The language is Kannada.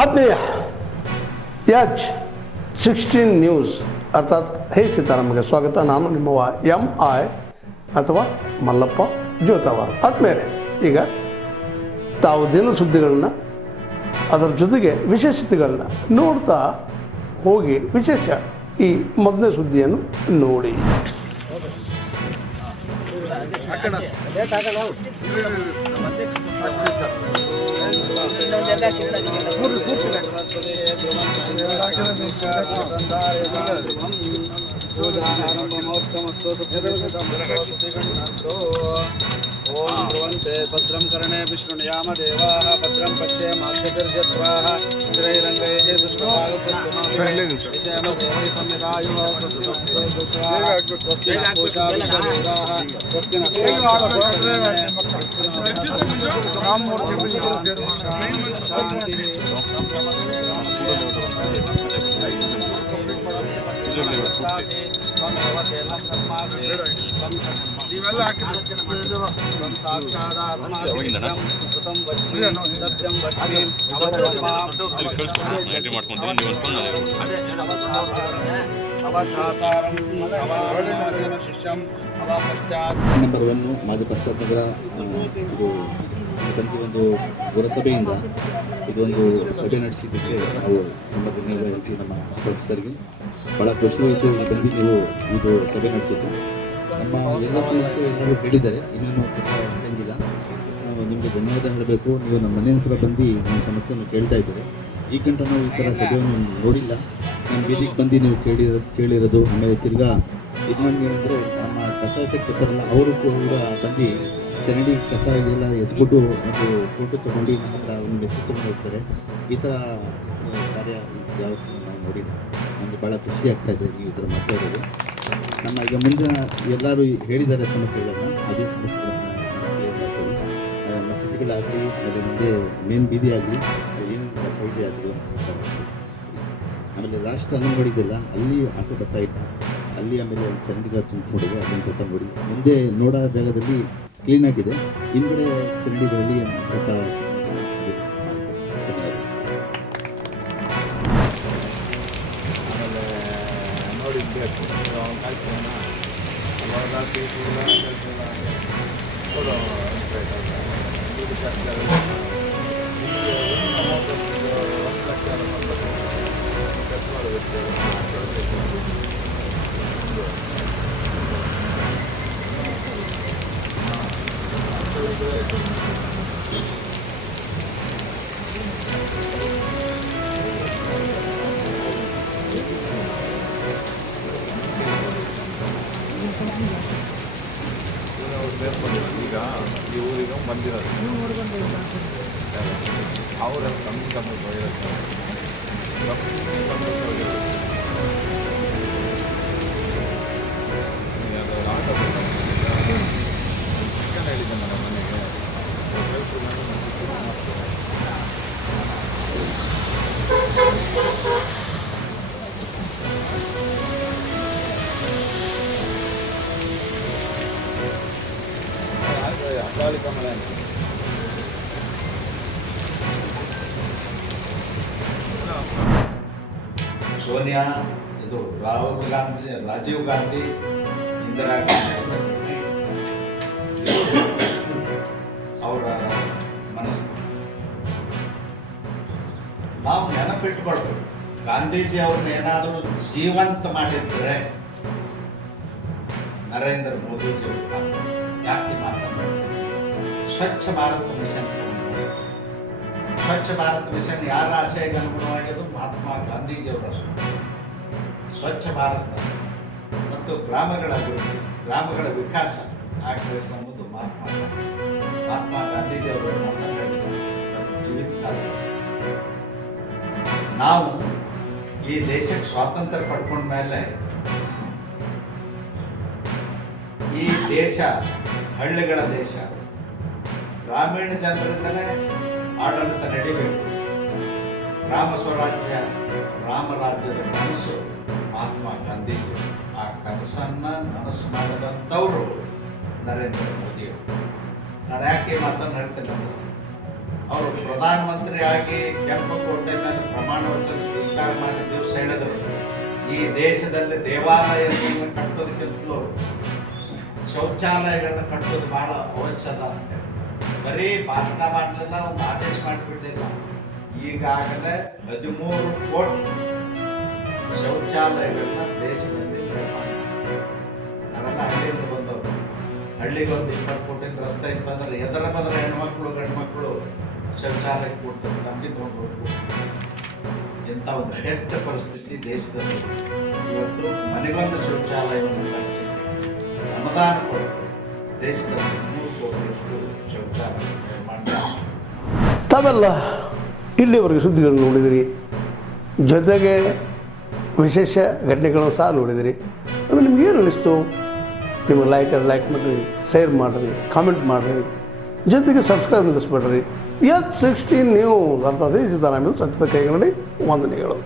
ಆತ್ಮೀಯ H16 ನ್ಯೂಸ್ ಅರ್ಥಾತ್ ಹೇ ಸೀತಾರಾಮಗೆ ಸ್ವಾಗತ. ನಾನು ನಿಮ್ಮವ MI ಅಥವಾ ಮಲ್ಲಪ್ಪ ಜೋತಾವಾರ್. ಆದ್ಮೇಲೆ ಈಗ ತಾವು ದಿನ ಸುದ್ದಿಗಳನ್ನ ಅದರ ಜೊತೆಗೆ ವಿಶೇಷತೆಗಳನ್ನ ನೋಡ್ತಾ ಹೋಗಿ ವಿಶೇಷ ಈ ಮೊದಲನೇ ಸುದ್ದಿಯನ್ನು ನೋಡಿ. ಓಂ ಧ್ರುವಂತೆ ಭದ್ರಂ ಕರ್ಣೇ ವಿಷ್ಣುಯಾಮ ದೇವಾಃ ಭದ್ರಂ ಪಶ್ಯೇಮಾಕ್ಷಭಿರ್ಯಜ್ವಾಃ ಸ್ಥಿರೈರಂಗೈಃ ನಂಬರ್ 1 ಮಾಜಿ ಪರಿಷತ್ ನಗರ ಇದು ಒಂದು ಪುರಸಭೆಯಿಂದ ಇದೊಂದು ಸಭೆ ನಡೆಸಿದ್ದಕ್ಕೆ ನಾವು ತುಂಬ ಧನ್ಯವಾದ ಹೇಳ್ತೀವಿ ನಮ್ಮ ಚೀಫ್ ಆಫೀಸರ್ಗೆ. ಭಾಳ ಖುಷಿಯಾಯಿತು ಬಂದು ನೀವು ಇದು ಸಭೆ ನಡೆಸಿದ್ದು. ನಮ್ಮ ಎಲ್ಲ ಸಂಸ್ಥೆ ಎಲ್ಲರೂ ಹೇಳಿದ್ದಾರೆ, ಇನ್ನೇನು ತುಂಬ ಇದ್ದಂಗಿಲ್ಲ. ನಾವು ನಿಮಗೆ ಧನ್ಯವಾದ ಹೇಳಬೇಕು. ನೀವು ನಮ್ಮ ಮನೆ ಹತ್ರ ಬಂದು ನಮ್ಮ ಸಂಸ್ಥೆಯನ್ನು ಕೇಳ್ತಾ ಇದ್ದೀರಿ. ಈ ಗಂಟ ನಾವು ಈ ಥರ ಸಭೆಯನ್ನು ನೋಡಿಲ್ಲ. ನಮ್ಮ ಬೀದಿಗೆ ಬಂದು ನೀವು ಕೇಳಿರೋದು. ಆಮೇಲೆ ತಿರ್ಗಾ ಇನ್ನೊಂದು ಏನಂದರೆ ನಮ್ಮ ಕಸ ಎತ್ತಕ್ಕೆ ಬರ್ತಾರಲ್ಲ, ಅವರು ಕೂಡ ಬಂದು ಚರಂಡಿ ಕಸ ಎಲ್ಲ ಎತ್ಬಿಟ್ಟು ಒಂದು ಫೋಟೋ ತೊಗೊಂಡು ನಮ್ಮ ಹತ್ರ ಒಂದು ಮೆಸೇಜ್ ತೊಗೊಂಡು ಹೋಗ್ತಾರೆ. ಈ ಥರ ಕಾರ್ಯ ಯಾವ ನಾವು ನೋಡಿಲ್ಲ. ನಮಗೆ ಭಾಳ ಖುಷಿ ಆಗ್ತಾಯಿದೆ ನೀವು ಈ ಥರ ಮಾತಾಡೋದು. ನಮ್ಮ ಈಗ ಮುಂದೆ ಎಲ್ಲರೂ ಹೇಳಿದ್ದಾರೆ ಸಮಸ್ಯೆಗಳನ್ನು, ಅದೇ ಸಮಸ್ಯೆಗಳನ್ನು ಮಸೀದಿಗಳಾಗಲಿ, ಆಮೇಲೆ ಮುಂದೆ ಮೇನ್ ಬೀದಿ ಆಗಲಿ, ಏನೇನು ಕಸ ಇದೆ ಆಗಲಿ. ಆಮೇಲೆ ಲಾಸ್ಟ್ ಅಂಗನವಾಡಿದೆಲ್ಲ ಅಲ್ಲಿ ಆಟೋ ಬರ್ತಾ ಇಲ್ಲ, ಅಲ್ಲಿ ಆಮೇಲೆ ಚರಂಡಿಗಳು ತುಂಬಿಕೊಂಡಿದೆ, ಅದನ್ನು ಸ್ವಲ್ಪ ನೋಡಿ. ಮುಂದೆ ನೋಡೋ ಜಾಗದಲ್ಲಿ ಕ್ಲೀನಾಗಿದೆ, ಹಿಂದ್ಗಡೆ ಚರಂಡಿಗಳಲ್ಲಿ ಸ್ವಲ್ಪ ಈಗ ಈ ಊರಿಗೆ ಬಂದಿರೋದು ಅವರೆಲ್ಲ ಕಮ್ಮಿ ಹೇಳಿದ್ದೆ ನನ್ನ ಮನೆಗೆ ಸೋನಿಯಾ, ಇದು ರಾಹುಲ್ ಗಾಂಧಿ, ರಾಜೀವ್ ಗಾಂಧಿ, ಇಂದಿರಾ ಗಾಂಧಿ ಅವರ ಮನಸ್ಸು ನಾವು ನೆನಪಿಟ್ಕೊಳ್ಬೇಕು. ಗಾಂಧೀಜಿ ಅವ್ರನ್ನ ಏನಾದರೂ ಜೀವಂತ ಮಾಡಿದ್ರೆ ನರೇಂದ್ರ ಮೋದಿಜಿ ಅವರು ಯಾಕೆ ಮಾತನಾಡ್ತಾರೆ? ಸ್ವಚ್ಛ ಭಾರತ ಮಿಷನ್, ಸ್ವಚ್ಛ ಭಾರತ ಮಿಷನ್ ಯಾರ ಆಶಯಕ್ಕೆ ಅನುಗುಣವಾಗಿದ್ದು? ಮಹಾತ್ಮ ಗಾಂಧೀಜಿಯವರ ಸ್ವಚ್ಛ ಭಾರತ ಮತ್ತು ಗ್ರಾಮಗಳ ಅಭಿವೃದ್ಧಿ, ಗ್ರಾಮಗಳ ವಿಕಾಸ ಆಗಬೇಕು ಅನ್ನೋದು ಮಹಾತ್ಮ ಗಾಂಧೀಜಿಯವರು ಜೀವಿತ. ನಾವು ಈ ದೇಶಕ್ಕೆ ಸ್ವಾತಂತ್ರ್ಯ ಪಡ್ಕೊಂಡ ಮೇಲೆ ಈ ದೇಶ ಹಳ್ಳಿಗಳ ದೇಶ, ಗ್ರಾಮೀಣ ಜನರಿಂದಲೇ ಆಡಳಿತ ನಡೀಬೇಕು. ಗ್ರಾಮ ಸ್ವರಾಜ್ಯ, ರಾಮರಾಜ್ಯದ ಕನಸು ಮಹಾತ್ಮ ಗಾಂಧೀಜಿ. ಆ ಕನಸನ್ನು ನನಸು ಮಾಡಿದಂಥವರು ನರೇಂದ್ರ ಮೋದಿಯವರು. ನಾನು ಯಾಕೆ ಮಾತನ್ನು ಹೇಳ್ತೇನೆ, ಅವರು ಪ್ರಧಾನಮಂತ್ರಿ ಆಗಿ ಕೆಂಪುಕೋಟೆನ ಸ್ವೀಕಾರ ಮಾಡಿದ ದಿವಸ ಹೇಳಿದರು, ಈ ದೇಶದಲ್ಲಿ ದೇವಾಲಯಗಳನ್ನು ಕಟ್ಟೋದಕ್ಕಿಂತಲೂ ಶೌಚಾಲಯಗಳನ್ನ ಕಟ್ಟೋದು ಬಹಳ ಅವಶ್ಯದ ಅಂತ. ಬರೀ ಭಾಷಣ ಮಾಡಲಿಲ್ಲ, ಒಂದು ಆದೇಶ ಮಾಡಿಬಿಡಲಿಲ್ಲ. ಈಗಾಗಲೇ 13 ಕೋಟಿ ಶೌಚಾಲಯಗಳನ್ನ ದೇಶದಲ್ಲಿ ನಿರ್ಮಾಣ. ನಾವೆಲ್ಲ ಹಳ್ಳಿಯಿಂದ ಬಂದವರು. ಹಳ್ಳಿಗೊಂದು 20 ಕೋಟಿ ರಸ್ತೆ ಇತ್ತಂದ್ರೆ ಎದರ ಬದರ ಹೆಣ್ಮಕ್ಳು ಗಂಡು ಮಕ್ಕಳು ಶೌಚಾಲಯಕ್ಕೆ ಕೊಡ್ತಾರೆ, ತಂಬಿ ತೊಗೊಂಡು. ಇಂಥ ಒಂದು ಕೆಟ್ಟ ಪರಿಸ್ಥಿತಿ ದೇಶದಲ್ಲಿ. ಇವತ್ತು ಮನೆಗೊಂದು ಶೌಚಾಲಯವನ್ನು ಕಟ್ಟಿಸಿ ಅನುದಾನ ಕೊಟ್ಟು ದೇಶದಲ್ಲಿ 3 ಕೋಟಿಯಷ್ಟು ಶೌಚಾಲಯ ನಿರ್ಮಾಣ. ತಾವೆಲ್ಲ ಇಲ್ಲಿವರೆಗೆ ಸುದ್ದಿಗಳನ್ನು ನೋಡಿದಿರಿ, ಜೊತೆಗೆ ವಿಶೇಷ ಘಟನೆಗಳನ್ನು ಸಹ ನೋಡಿದಿರಿ. ಅದು ನಿಮ್ಗೇನು ಅನ್ನಿಸ್ತು? ನಿಮಗೆ ಲೈಕ್ ಮಾಡಿರಿ, ಶೇರ್ ಮಾಡಿರಿ, ಕಾಮೆಂಟ್ ಮಾಡಿರಿ, ಜೊತೆಗೆ ಸಬ್ಸ್ಕ್ರೈಬ್ ನಿಲ್ಲಿಸ್ಬೇಡ್ರಿ. H16 ನ್ಯೂಸ್ ಅರ್ಥಾತ್ ಸಿದ್ದರಾಮಯ್ಯ ಸತ್ಯದ ಕೈಗನ್ನಡಿ ವಂದನೆಗಳು.